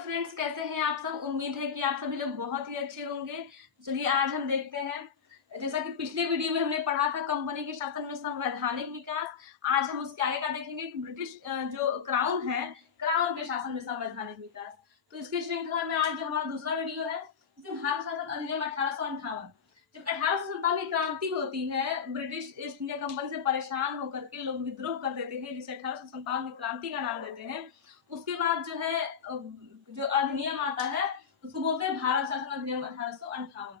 Friends, कैसे हैं आप सब। उम्मीद है कि आप सभी लोग बहुत ही अच्छे होंगे। चलिए आज हम देखते हैं, जैसा कि पिछले वीडियो में हमने पढ़ा था कंपनी के शासन में संवैधानिक विकास। आज हम उसके आगे का देखेंगे कि ब्रिटिश जो क्राउन है, क्राउन के शासन में संवैधानिक विकास। तो इसकी श्रृंखला में आज जो हमारा दूसरा वीडियो है, इसमें भारत शासन अधिनियम 1858। जब 1857 की क्रांति होती है, ब्रिटिश ईस्ट इंडिया कंपनी से परेशान होकर के लोग विद्रोह कर देते हैं, जिसे 1857 की क्रांति का नाम देते हैं। उसके बाद जो है जो अधिनियम आता है उसको बोलते हैं भारत शासन अधिनियम 1858।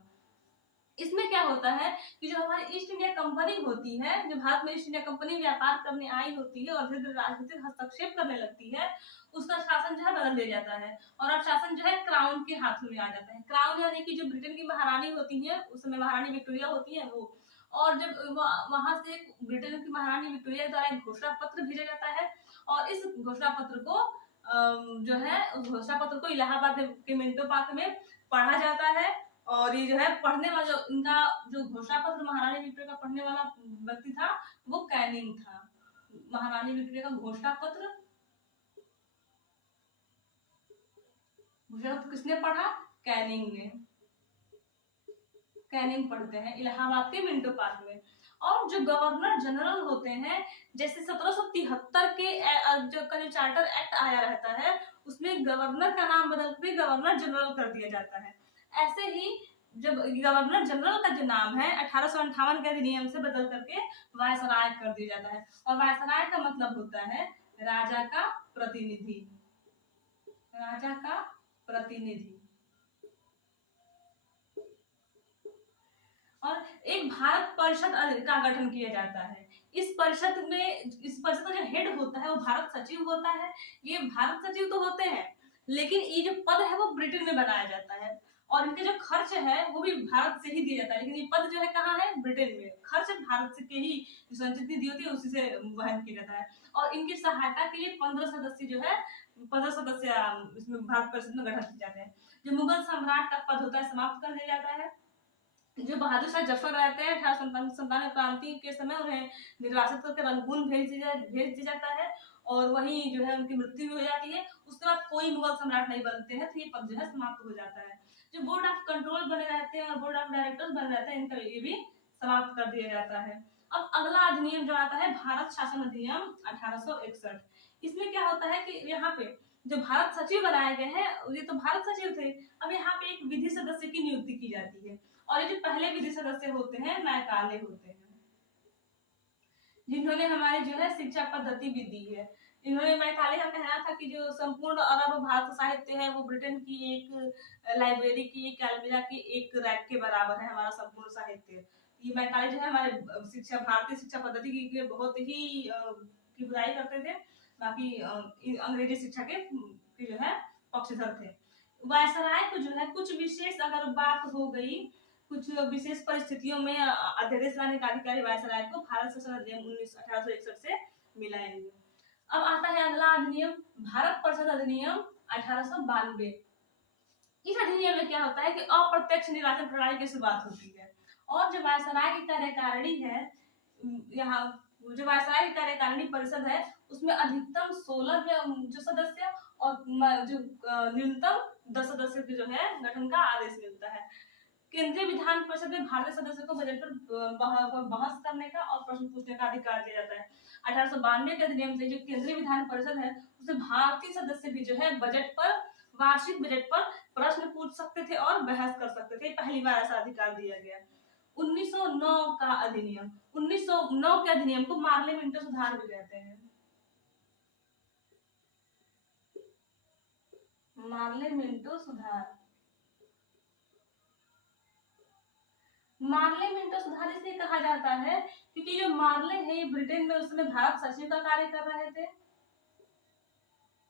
इसमें क्या होता है कि जो हमारी ईस्ट इंडिया कंपनी होती है, जो भारत में ईस्ट इंडिया कंपनी व्यापार करने आई होती है और धीरे धीरे राजनीतिक हस्तक्षेप करने लगती है, उसका शासन जो है बदल दिया जाता है और अब शासन जो है क्राउन के हाथों में आ जाता है। क्राउन यानी कि जो ब्रिटेन की महारानी होती है, उस समय महारानी विक्टोरिया होती है वो। और जब वहां से ब्रिटेन की महारानी विक्टोरिया द्वारा एक घोषणा पत्र भेजा जाता है और इस घोषणा पत्र को जो है उस घोषणा पत्र को इलाहाबाद के मिंटो पार्क में पढ़ा जाता है। और ये जो है पढ़ने वाला, इनका जो घोषणा पत्र महारानी विक्टोरिया का पढ़ने वाला व्यक्ति था वो कैनिंग था। महारानी विक्टोरिया का घोषणा पत्र किसने पढ़ा? कैनिंग ने। कैनिंग पढ़ते हैं इलाहाबाद के मिंटो पार्क में। और जो गवर्नर जनरल होते हैं, जैसे 1773 के जो चार्टर एक्ट आया रहता है, उसमें गवर्नर का नाम बदल कर गवर्नर जनरल कर दिया जाता है। ऐसे ही जब गवर्नर जनरल का जो नाम है 1858 के अधिनियम से बदल करके वायसराय कर दिया जाता है। और वायसराय का मतलब होता है राजा का प्रतिनिधि। राजा का प्रतिनिधि। और एक भारत परिषद का गठन किया जाता है। इस परिषद का जो हेड होता है वो भारत सचिव होता है। ये भारत सचिव तो होते हैं, लेकिन ये जो पद है वो ब्रिटेन में बनाया जाता है और इनके जो खर्च है वो भी भारत से ही दिया जाता है। लेकिन ये पद जो है कहाँ है? ब्रिटेन में। खर्च भारत से के ही संचित निधि होती है, उसी से वहन किया जाता है। और इनकी सहायता के लिए 15 सदस्य जो है 15 सदस्य इसमें भारत परिषद में गठन किए जाते हैं। जो मुगल सम्राट का पद होता है समाप्त कर दिया जाता है। जो बहादुर शाह जफर रहते हैं 1857 क्रांति के समय उन्हें निर्वासित करके रंगून भेज दिया जाता है और वहीं जो है उनकी मृत्यु भी हो जाती है। उसके बाद कोई मुगल सम्राट नहीं बनते हैं, तो ये पद जो है समाप्त हो जाता है। जो बोर्ड ऑफ कंट्रोल बने रहते हैं और बोर्ड ऑफ डायरेक्टर्स बने रहते हैं, इनका ये भी समाप्त कर दिया जाता है। अब अगला अधिनियम जो आता है भारत शासन अधिनियम 1861। इसमें क्या होता है कि यहाँ पे जो भारत सचिव बनाए गए हैं, ये तो भारत सचिव थे, अब यहाँ पे एक विधि सदस्य की नियुक्ति की जाती है और ये जो पहले विधि सदस्य होते हैं मैकाले होते हैं, जिन्होंने हमारी जो है शिक्षा पद्धति भी दी है। इन्होंने मैकाले का कहना था कि जो संपूर्ण अरब भारत साहित्य है वो ब्रिटेन की एक लाइब्रेरी की, एक अलमीरा की एक रैक के बराबर है हमारा संपूर्ण साहित्य। ये मैकाले जो है हमारे भारतीय शिक्षा पद्धति की बहुत ही की बुराई करते थे, बाकी अंग्रेजी शिक्षा के जो है पक्षधर थे। वायसराय को जो है कुछ विशेष अगर बात हो गई, कुछ विशेष परिस्थितियों में अध्यादेश लाने का अधिकार वायसराय को भारत शासन अधिनियम 1861 से मिला है। अब आता है अगला अधिनियम भारत परिषद अधिनियम 1892। इस अधिनियम में क्या होता है कि अप्रत्यक्ष निर्वाचन प्रणाली की शुरुआत होती है और जो वायसराय की कार्यकारिणी है, यहाँ जो वायसराय की कार्यकारिणी परिषद है उसमें अधिकतम 16 जो सदस्य और जो न्यूनतम 10 सदस्य के जो है गठन का आदेश मिलता है। केंद्रीय विधान परिषद में भारतीय सदस्यों को बजट पर बहस करने का और प्रश्न पूछने का अधिकार दिया जाता है। 1892 के अधिनियम से जो केंद्रीय विधान परिषद है उसमें भारतीय सदस्य भी जो है बजट पर, वार्षिक बजट पर प्रश्न पूछ सकते थे और बहस कर सकते थे। पहली बार ऐसा अधिकार दिया गया। 1909 का अधिनियम, 1909 के अधिनियम को मार्ले मिंटो सुधार भी कहते हैं। मार्ले मिंटो सुधार। मार्ले मिंटो सुधार इसलिए कहा जाता है क्योंकि जो मार्ले है ये ब्रिटेन में उस समय भारत सचिव का कार्य कर रहे थे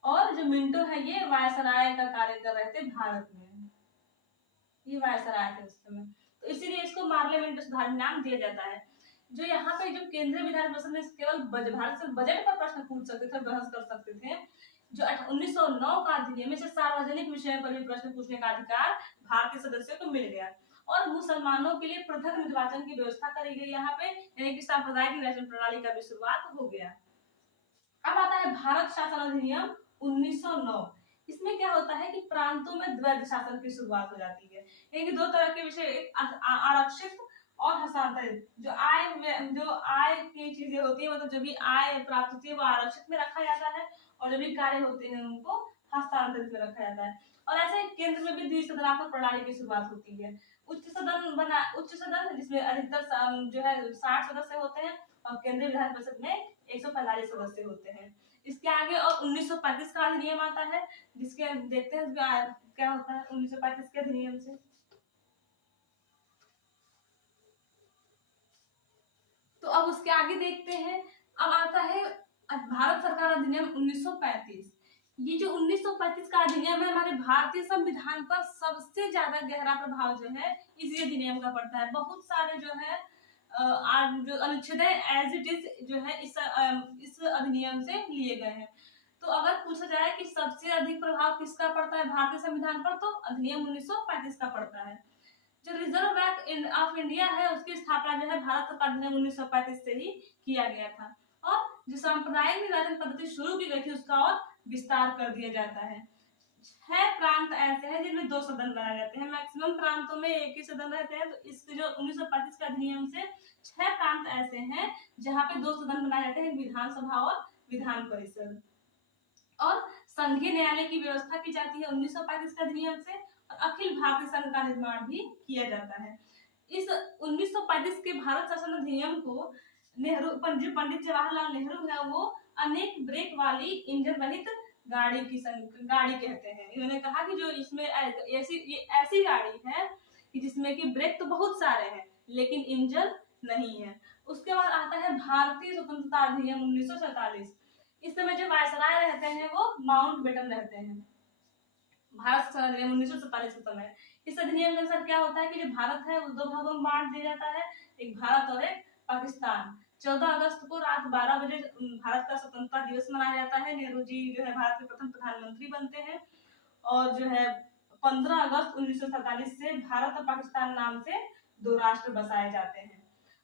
और जो मिंटो है ये वायसराय का कार्य कर रहे थे भारत में। ये वायसराय थे उस समय, तो इसीलिए इसको मार्ले मिंटो सुधार नाम दिया जाता है। जो यहाँ पे जो केंद्रीय विधान परिषद में केवल भारत से बजट पर प्रश्न पूछ सकते थे, बहस कर सकते थे। जो 1909 का अधिनियम से सार्वजनिक विषय पर भी प्रश्न पूछने का अधिकार भारतीय सदस्यों को मिल गया और मुसलमानों के लिए पृथक निर्वाचन की व्यवस्था करी गई यहाँ पे, यानी कि सांप्रदायिक निर्वाचन प्रणाली का भी शुरुआत हो गया। अब आता है भारत शासन अधिनियम 1909। इसमें क्या होता है कि प्रांतों में द्वैध शासन की शुरुआत हो जाती है, यानी दो तरह के विषय, एक आरक्षित और हस्तांतरित। जो आय की चीजें होती है, मतलब जो भी आय प्राप्त होती है वो आरक्षित में रखा जाता है, और जो भी कार्य होते हैं उनको हस्तांतरित में रखा जाता है। और ऐसे केंद्र में भी द्विसदनात्मक प्रणाली की शुरुआत होती है। उच्च सदन जिसमें अधिकतर जो है 60 सदस्य होते हैं, और केंद्रीय विधान परिषद में 145 सदस्य होते हैं। इसके आगे और 1935 का अधिनियम आता है, जिसके देखते हैं क्या होता है 1935 के अधिनियम से। तो अब उसके आगे देखते हैं, अब आता है भारत सरकार अधिनियम 1935। ये जो 1935 का अधिनियम है, हमारे भारतीय संविधान पर सबसे ज्यादा गहरा प्रभाव जो है इसी अधिनियम का पड़ता है। बहुत सारे जो है जो अनुच्छेद एज इट इज जो है इस अधिनियम से लिए गए हैं। तो अगर पूछा जाए कि सबसे अधिक प्रभाव किसका पड़ता है भारतीय संविधान पर, तो अधिनियम 1935 का पड़ता है। जो रिजर्व बैंक ऑफ इंडिया है उसकी स्थापना जो है भारत सरकार ने 1935 से ही किया गया था, और जो सांप्रदायिक निर्वाचन पद्धति शुरू की गई थी उसका और विस्तार कर दिया जाता है। 6 प्रांत ऐसे हैं जिनमें 2 सदन बनाए जाते हैं, मैक्सिमम प्रांतों में एक ही सदन रहते हैं। तो इस जो 1935 के अधिनियम से 6 प्रांत ऐसे हैं जहाँ पे 2 सदन बनाए जाते हैं, विधानसभा और विधान परिषद। और संघीय न्यायालय की व्यवस्था की जाती है 1935 के अधिनियम से, और अखिल भारतीय संघ का निर्माण भी किया जाता है। इस 1935 के भारत शासन अधिनियम को पंडित जवाहरलाल नेहरू है वो अनेक ब्रेक वाली इंजन रहित गाड़ी कहते हैं। इन्होंने कहा कि जो इसमें ऐसी गाड़ी है कि जिसमें कि ब्रेक तो बहुत सारे हैं लेकिन इंजन नहीं है। उसके बाद आता है भारतीय स्वतंत्रता अधिनियम 1947। इस समय जो वायसराय रहते हैं वो माउंटबेटन रहते हैं। भारत अधिनियम 1947 के समय इस अधिनियम के अनुसार क्या होता है कि जो भारत है वो 2 भागों में बांट दिया जाता है, एक भारत और एक पाकिस्तान। 14 अगस्त को रात 12 बजे भारत का स्वतंत्रता दिवस मनाया जाता है। नेहरू जी जो है भारत के प्रथम प्रधानमंत्री बनते हैं, और जो है 15 अगस्त 1947 से भारत और पाकिस्तान नाम से 2 राष्ट्र बसाए जाते हैं।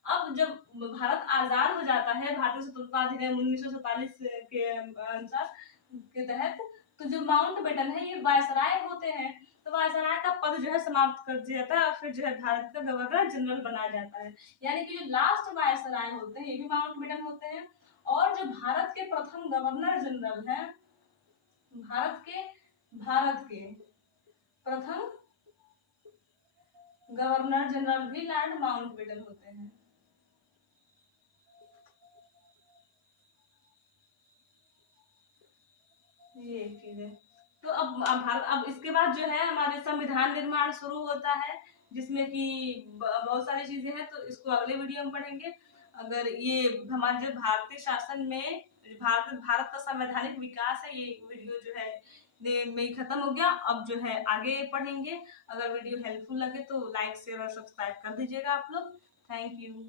अब जब भारत आजाद हो जाता है भारतीय स्वतंत्रता अधिनियम 1947 के अनुसार के तहत, तो जो माउंटबेटन है ये वायसराय होते हैं। तो वायसराय का पद जो है समाप्त कर दिया जाता है, और फिर जो है भारत का गवर्नर जनरल बनाया जाता है। यानी कि जो लास्ट वायसराय होते हैं ये भी माउंटबेटन होते हैं, और जो भारत के प्रथम गवर्नर जनरल है, भारत के प्रथम गवर्नर जनरल भी लॉर्ड माउंटबेटन होते हैं। ये एक चीज है। तो अब इसके बाद जो है हमारे संविधान निर्माण शुरू होता है, जिसमें कि बहुत सारी चीजें हैं, तो इसको अगले वीडियो में पढ़ेंगे। अगर ये हमारे जो भारतीय शासन में भारत का संवैधानिक विकास है, ये वीडियो जो है में खत्म हो गया। अब जो है आगे पढ़ेंगे। अगर वीडियो हेल्पफुल लगे तो लाइक शेयर और सब्सक्राइब कर दीजिएगा आप लोग। Thank you.